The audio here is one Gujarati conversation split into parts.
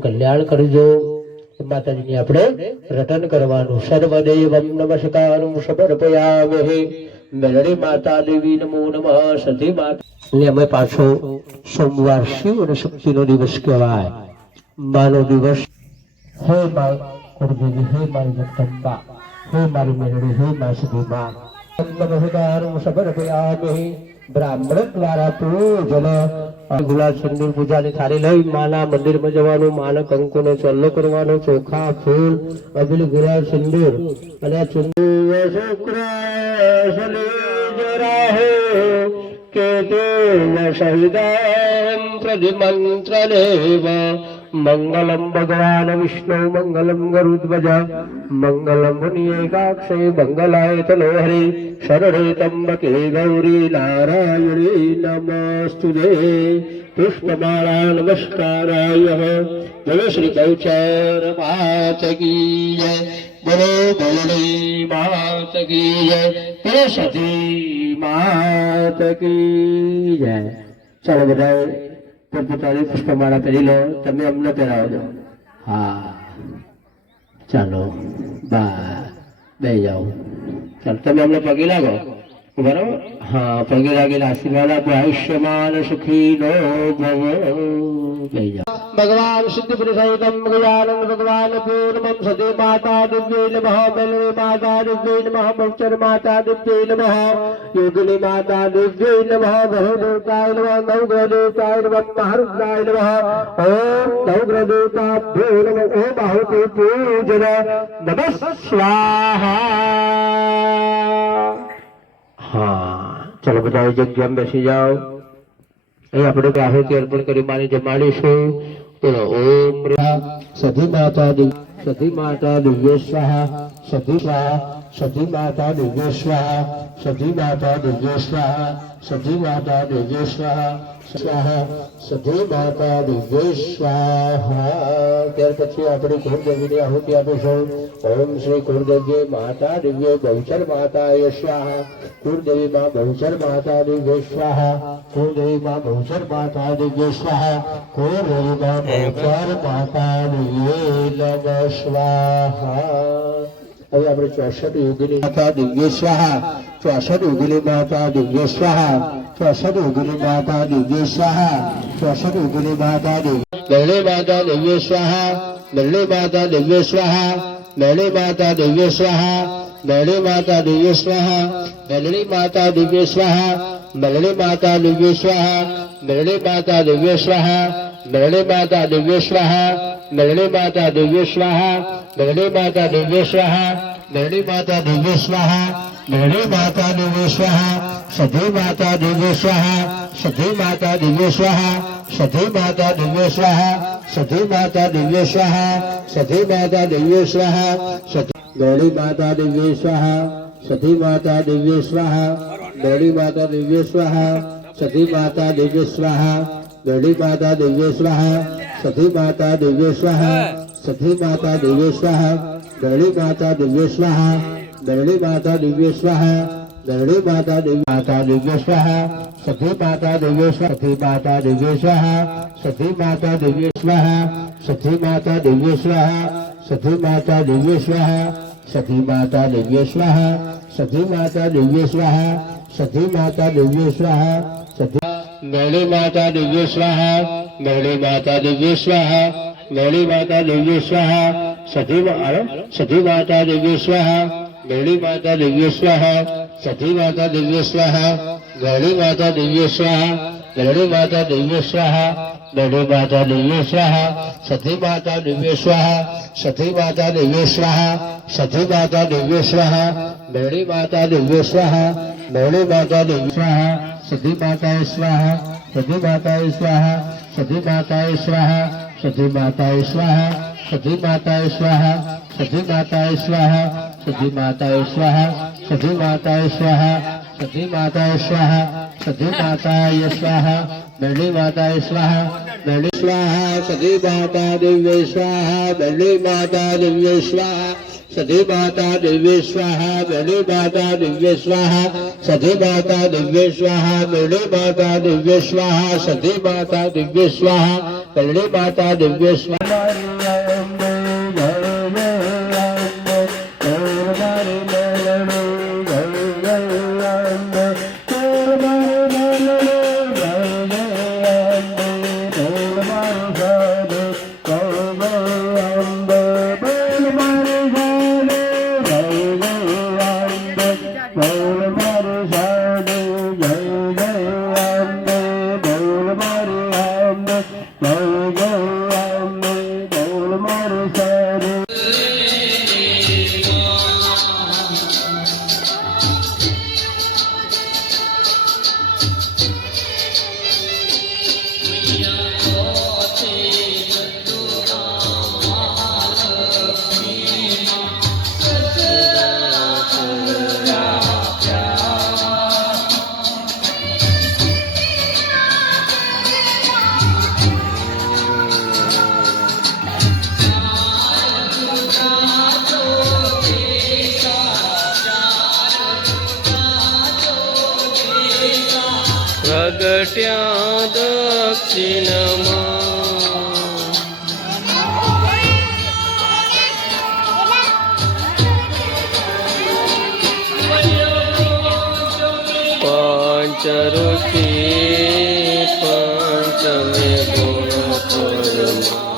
કલ્યાણ કરજો. માતાજીની આપણે રટન કરવાનું. સર્વદેવમ નમસ્કારમ સમર્પયામિ. મેલડી માતા દેવી નમો નમઃ. સતી માતા એટલે અમે પાછો સોમવાર શિવ અને શક્તિનો દિવસ કહેવાય, માનો દિવસ. હે મા કુળદેવી, હે મારી જગદંબા, હે મારી મેલડી, હે મા સતી મા. નમસ્કારમ સમર્પયામિ. બ્રાહ્મણ દ્વારા પૂજન ગુલાબ સિંદૂર પૂજાની થાળી લઈ માના મંદિરમાં જવાનું, માના કંકુનો ચલ્લો કરવાનો, ચોખા ફૂલ અબીલ ગુલાબ સિંદૂર અને ચુંદૂર શુક્ર કે દેવ સહિદમ પ્રતિમંત્ર દેવ. મંગલમ ભગવાન વિષ્ણુ મંગલમ ગરુડધ્વજ મંગલમ મુનિએકાક્ષે મંગલાય તનોહરે શરણે ત્રંબકે ગૌરી નારાયણી નમસ્તુતે. પુષ્પમાળા નમસ્કારાય. બોલો શ્રી ગૌચર માત કી જય. બોલો બોલડી માત કી જય. બોલો સતી માત કી જય. ચાલો બધા પોતાની પુષ્પમાળા પહેરી લો. તમે અમને પહેરાવજો. હા ચાલો બે જાઓ. ચાલો તમે અમને પગે લાગો. બરાબર? હા પગે લાગીને આશીર્વાદ આપો. આયુષ્યમાન સુખી નો ભવ. બે જાઓ. ભગવાન સિદ્ધ પુરુષોત્તમ ગજાનંદ ભગવાન પૂર્ણમ. સતી માતા દિવ્ય નમઃ. મેલડી માતા દિવ્ય નમઃ. બહુચર માતા દિવ્ય નમઃ. યોગિની માતા દિવ્ય નમઃ. બહુદેવતાય નમઃ. નવગ્રહ દેવતાય નમઃ. મહારુદ્રાય નમઃ. ઓમ નવગ્રહ દેવતાભ્યો નમઃ. ઓમ આહુતિ પૂજન નમઃ સ્વાહા. હા ચલો બધા જગ્યામાં બેસી જાઓ. અહીં આપણે આહુતિ અર્પણ કરી માની જમાડીશું. બોલો ઓમ સતી માતા સતી માતા દિવ્ય સ્વાહા. સતી સ્વાહા. સતી માતા દિવ્ય સ્વાહા. સતી માતા દિવ્ય સ્વાહા. સતી માતા દિવ્ય સ્વાહા. સ્વાહા સતી માતા દિવ્ય સ્વાહા. ત્યાર પછી આપણે કુળદેવીની આહુતિ આપીશું. ઓમ શ્રી કુળદેવી માતા દિવ્ય બહુચર માતા સ્વાહા. કુળદેવી માં બહુચર માતા દિવ્ય સ્વાહા. કુળદેવી માં બહુચર માતા દિવ્ય સ્વાહા. કુળદેવી માં બહુચર માતા દિવ્ય નમઃ સ્વાહા. હવે આપણે 64 યોગિની માતા દિવ્ય સ્વાહા. 64 યોગિની માતા દિવ્ય સ્વાહા. 64 યોગિની માતા દિવ્ય સ્વાહા. 64 યોગિની માતા દિવ્ય. મેલડી માતા દિવ્ય સ્વાહા. મેલડી માતા દિવ્ય સ્વાહા. મેલડી માતા દિવ્ય સ્વાહા. મેલડી માતા દિવ્ય સ્વાહા. મેલડી માતા દિવ્ય સ્વાહા. મેલડી માતા દિવ્ય સ્વાહા. મેલડી માતા દિવ્ય સ્વાહા. મેલડી માતા દિવ્ય સ્વાહા. મેલડી માતા દિવ્ય સ્વાહા. મેલડી માતા દિવ્ય સ્વાહા. મેલડી માતા દિવ્ય સ્વાહા. મેલડી માતા દિવ્ય સ્વાહા. સતી માતા દિવ્ય સ્વાહા. સતી માતા દિવ્ય સ્વાહા. સતી માતા દિવ્ય સ્વાહા. સતી માતા દિવ્ય સ્વાહા. સતી માતા દિવ્ય સ્વાહા. મેલડી માતા દિવ્ય સ્વાહા. સતી માતા દિવ્ય સ્વાહા. મેલડી માતા દિવ્ય સ્વાહા. સતી માતા દિવ્ય સ્વાહા. મેલડી માતા દિવ્ય સ્વાહા. સતી માતા દિવ્ય સ્વાહા. સતી માતા દિવ્ય સ્વાહા. મેલડી માતા દિવ્ય સ્વાહા. મેલડી માતા દિવ્ય સ્વાહા. મેલડી માતા દિવ્ય સ્વાહા. સતી માતા દિવ્ય સ્વાહા. સતી માતા દિવ્ય સ્વાહા. સતી માતા દિવ્ય સ્વાહા. સતી માતા દિવ્ય સ્વાહા. સતી માતા દિવ્ય સ્વાહા. સતી માતા દિવ્ય સ્વાહા. સતી માતા દિવ્ય સ્વાહા. સતી માતા દિવ્ય સ્વાહા. મેલડી માતા દિવ્ય સ્વાહા. મેલડી માતા દિવ્ય સ્વાહા. મેલડી માતા દિવ્ય સ્વાહા. સતી માતા દિવ્ય સ્વાહા. મેલડી માતા દિવ્ય સ્વાહા. સતી માતા દિવ્ય સ્વાહા. મેલડી માતા દિવ્ય સ્વાહા. મેલડી માતા દિવ્ય સ્વાહા. મેલડી માતા દિવ્ય સ્વાહા. સતી માતા દિવ્ય સ્વાહા. સતી માતા દિવ્ય સ્વાહા. સતી માતા દિવ્ય સ્વાહા. મેલડી માતા દિવ્ય સ્વાહા. મેલડી માતા દિવ્ય સ્વાહા. સતી માતા સ્વાહા. સતી માતા સ્વાહા. સતી માતા સ્વાહા. સતી માતા સ્વાહા. સતી માતા સ્વાહા. સતી માતા સ્વાહા. સતી માતા સ્વાહા. સતી માતા સ્વાહા. સતી માતા સ્વાહા. સતી માતા સ્વાહા. મેલડી માતા સ્વાહા. મેલડી સ્વાહા. સતી માતા દિવ્ય સ્વાહા. મેલડી માતા દિવ્ય સ્વાહા. सधी माता दिव्य स्वाहा मेली माता दिव्य स्वाहा सधी माता दिव्य स्वाहा मेली माता दिव्य स्वाहा सधी माता दिव्य स्वाहा मेली माता दिव्य स्वाहा प्रगट्या दक्षिणमा पंचरुषि पंचमे गुण परमा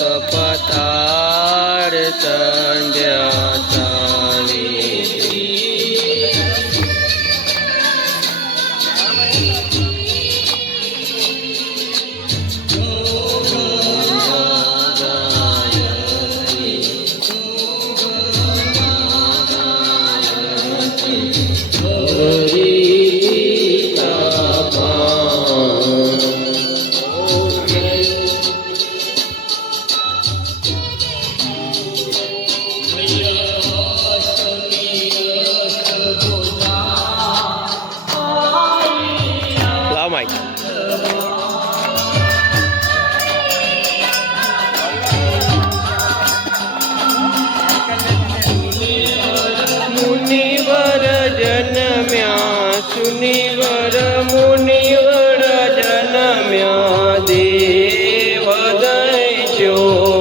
सपतार संध्या मुनिवर जन्म्या सुनिवर मुनिवर जन्म्या देव दैत्यो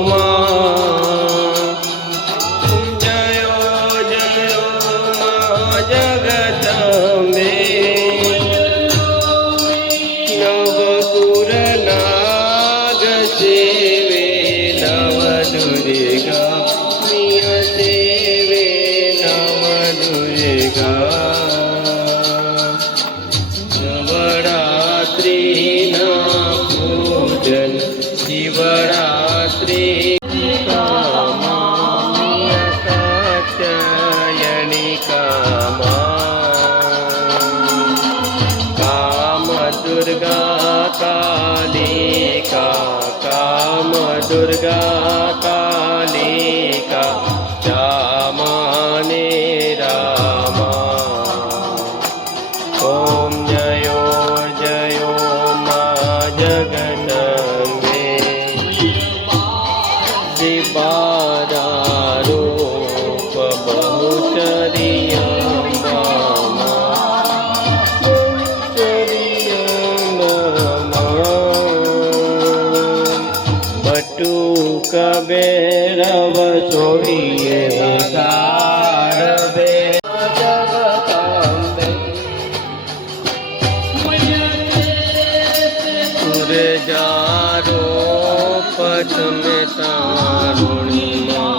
मा जयो जयो मा जगदम्बे नवकुर नाग सेवे नव दुर्गा मिय सेवे नव दुर्गा नवरात्रि ना पूजन शिवरात्रि कात्यायनी कामा काम दुर्गा कालिका काम दुर्गा कालिका रामाने रामा ओम जयो जयो मा जगदम्बे शिवारूप बहुचरिया કબેરવ છોડીએ કાળવે સુરજારો પછમે તારુણીમાં